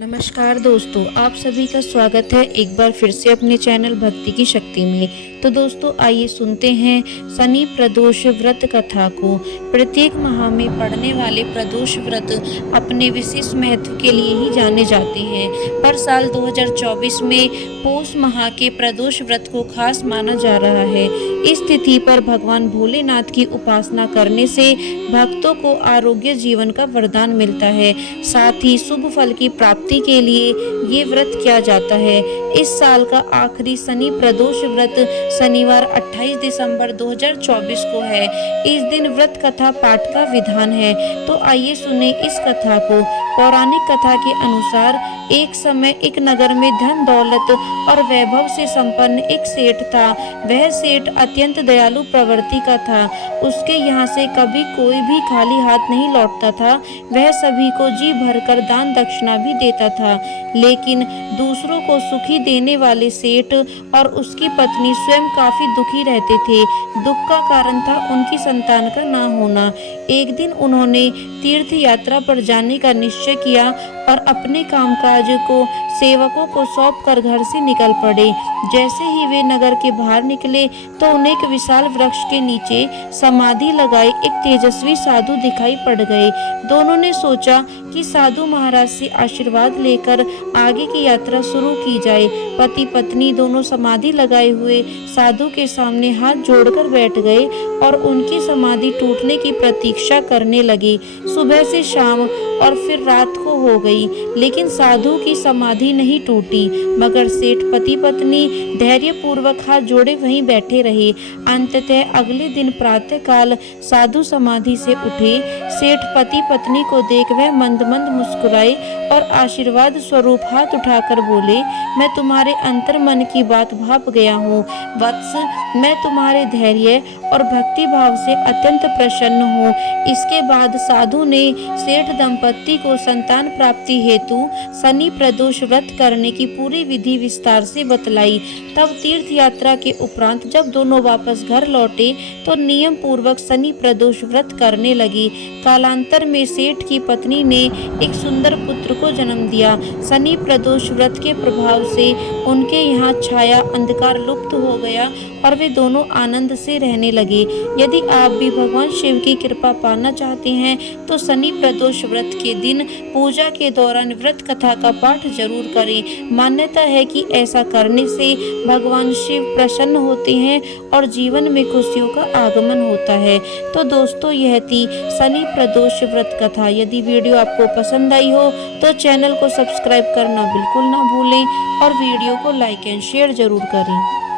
नमस्कार दोस्तों, आप सभी का स्वागत है एक बार फिर से अपने चैनल भक्ति की शक्ति में। तो दोस्तों आइए सुनते हैं शनि प्रदोष व्रत कथा को। प्रत्येक माह में पड़ने वाले प्रदोष व्रत अपने विशेष महत्व के लिए ही जाने जाते हैं, पर साल 2024 में पौष माह के प्रदोष व्रत को खास माना जा रहा है। इस तिथि पर भगवान भोलेनाथ की उपासना करने से भक्तों को आरोग्य जीवन का वरदान मिलता है, साथ ही शुभ फल की प्राप्ति के लिए ये व्रत किया जाता है। इस साल का आखिरी शनि प्रदोष व्रत शनिवार 28 दिसंबर 2024 को है। इस दिन व्रत कथा पाठ का विधान है, तो आइए सुने इस कथा को। पौराणिक कथा के अनुसार एक समय एक नगर में धन दौलत और वैभव से संपन्न एक सेठ था। वह सेठ अत्यंत दयालु प्रवृत्ति का था। उसके यहाँ से कभी कोई भी खाली हाथ नहीं लौटता था। वह सभी को जी भरकर दान दक्षिणा भी देता था, लेकिन दूसरों को सुखी देने वाले सेठ और उसकी पत्नी स्वयं काफी दुखी रहते थे। दुख का कारण था उनकी संतान का न होना। एक दिन उन्होंने तीर्थ यात्रा पर जाने का निश्चय किया और अपने कामकाज को सेवकों को सौंपकर घर से निकल पड़े। जैसे ही वे नगर के बाहर निकले तो उन्हें एक विशाल वृक्ष के नीचे समाधि लगाए एक तेजस्वी साधु दिखाई पड़ गए। दोनों ने सोचा कि साधु महाराज से आशीर्वाद लेकर आगे की यात्रा शुरू की जाए। पति पत्नी दोनों समाधि लगाए हुए साधु के सामने हाथ जोड़कर बैठ गए और उनकी समाधि टूटने की प्रतीक्षा करने लगे। सुबह से शाम और फिर रात को हो गई, लेकिन साधु की समाधि नहीं टूटी, मगर सेठ पति पत्नी धैर्य पूर्वक हाथ जोड़े वहीं बैठे रहे। अंततः अगले दिन प्रातः काल साधु समाधि से उठे। सेठ पति पत्नी को देख वह मंद मंद मुस्कुराए और आशीर्वाद स्वरूप हाथ उठाकर बोले, मैं तुम्हारे अंतर मन की बात भाप गया हूँ वत्स, मैं तुम्हारे धैर्य और भक्ति भाव से अत्यंत प्रसन्न हूँ। इसके बाद साधु ने सेठ दंपत्ति को संतान प्राप्ति हेतु शनि प्रदोष व्रत करने की पूरी विधि विस्तार से बतलाई। तब तीर्थ यात्रा के उपरांत जब दोनों वापस घर लौटे तो नियम पूर्वक शनि प्रदोष व्रत करने लगी। कालांतर में सेठ की पत्नी ने एक सुंदर पुत्र को जन्म दिया। शनि प्रदोष व्रत के प्रभाव से उनके यहाँ छाया अंधकार लुप्त हो गया और वे दोनों आनंद से रहने लगे। यदि आप भी भगवान शिव की कृपा पाना चाहते हैं तो शनि प्रदोष व्रत के दिन पूजा के दौरान व्रत कथा का पाठ जरूर करें। मान्यता है कि ऐसा करने से भगवान शिव प्रसन्न होते हैं और जीवन में खुशियों का आगमन होता है। तो दोस्तों यह थी शनि प्रदोष व्रत कथा। यदि वीडियो आपको पसंद आई हो तो चैनल को सब्सक्राइब करना बिल्कुल ना भूलें और वीडियो को लाइक एंड शेयर जरूर करें।